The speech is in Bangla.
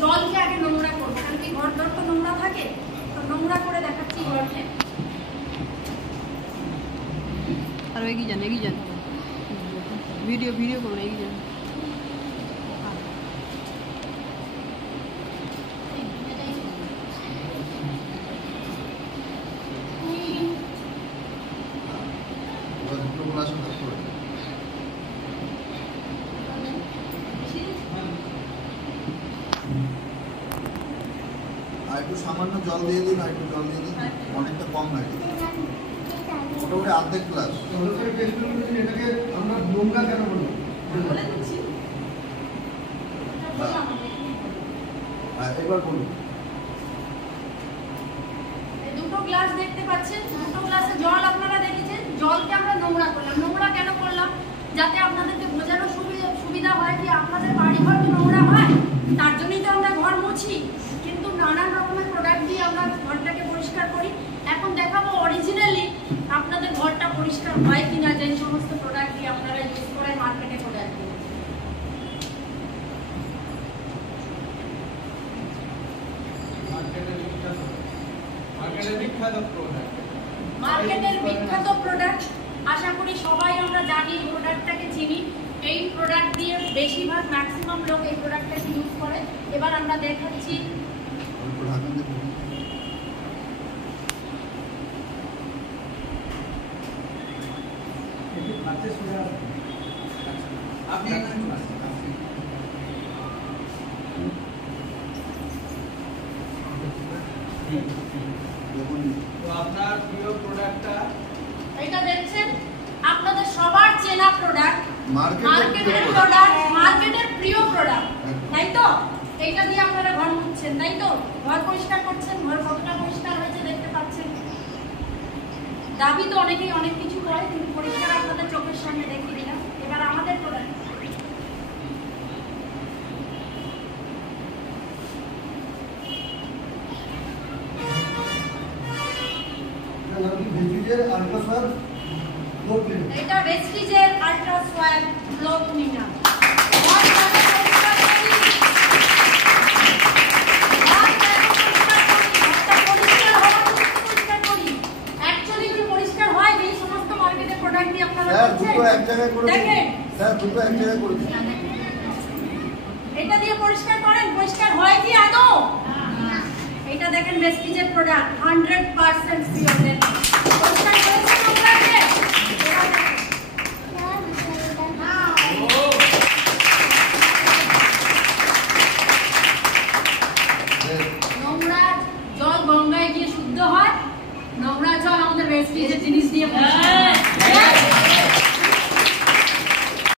জলকে আগে নোংরা করবো, কারণ কি ঘর তো নোংরা থাকে, তো নোংরা করে দেখাচ্ছি ঘরকে। আর এগিয়ে যান ভিডিও করুন, এগিয়ে যান। একটু সামান্য জল দিয়ে দিন, একটু জল দিয়ে দিন, অনেকটা কম হয়, মোটামুটি অর্ধেক গ্লাস। এটাকে আমরা নোংরা কেন বলি? এবার বলুন। দুটো গ্লাস দেখতে পাচ্ছেন, দুটো গ্লাসে জল আপনারা দেখেছেন, জলকে আমরা নোংরা করলাম। নোংরা কেন করলাম? যাতে আপনাদেরকে বোঝানোর সুবিধা হয় কি আপনাদের বাড়ি ঘর তো নোংরা হয়, তার জন্যই তো আমরা ঘর মুছি, কিন্তু নানান রকমের প্রোডাক্ট দিয়ে আমরা ঘরটাকে পরিষ্কার করি। এখন দেখাবো অরিজিনালি আপনাদের ঘরটা পরিষ্কার হয় কিনা, যে সমস্ত প্রোডাক্ট দিয়ে আপনারা ইউজ করেন মার্কেটে প্রোডাক্ট দিয়ে। মার্কেটের বিখ্যাত প্রোডাক্ট, আশা করি সবাই আমরা জানি, প্রোডাক্টটাকে চিনি। এই প্রোডাক্ট দিয়ে বেশিরভাগ ম্যাক্সিমাম লোক এই প্রোডাক্টটাকে ইউজ করে। এবার আমরা দেখাচ্ছি আপনার প্রিয় প্রোডাক্টটা এটা দেখছেন, আপনাদের সবার চেনা প্রোডাক্ট, মার্কেটের প্রোডাক্ট, মার্কেটের প্রিয় প্রোডাক্ট, তাই তো? এইটা দিয়ে আপনারা ঘর মুছছেন, তাই তো? ঘর পরিষ্কার করছেন, ঘর কতটা পরিষ্কার হয়েছে দেখতে পাচ্ছেন। দাবি তো অনেকেই অনেক কিছু করে, কিন্তু পরিষ্কার আপনাদের চোখের সামনে দেখিয়ে দিলাম। এবার আমাদের প্রোডাক্ট এটা ভেস্টিজের আল্ট্রা সোয়াব ফ্লোর ক্লিনার। এটা দিয়ে পরিষ্কার করেন, পরিষ্কার হয় কি আদৌ? এটা দেখেন ভেস্টিজের প্রোডাক্ট 100% পিওর। পরিষ্কার করেছেন আপনাকে? নোংরা জল গঙ্গায় গিয়ে শুদ্ধ হয়, নোংরা জল আমাদের ভেস্টিজের জিনিস দিয়ে পরিষ্কার হয়।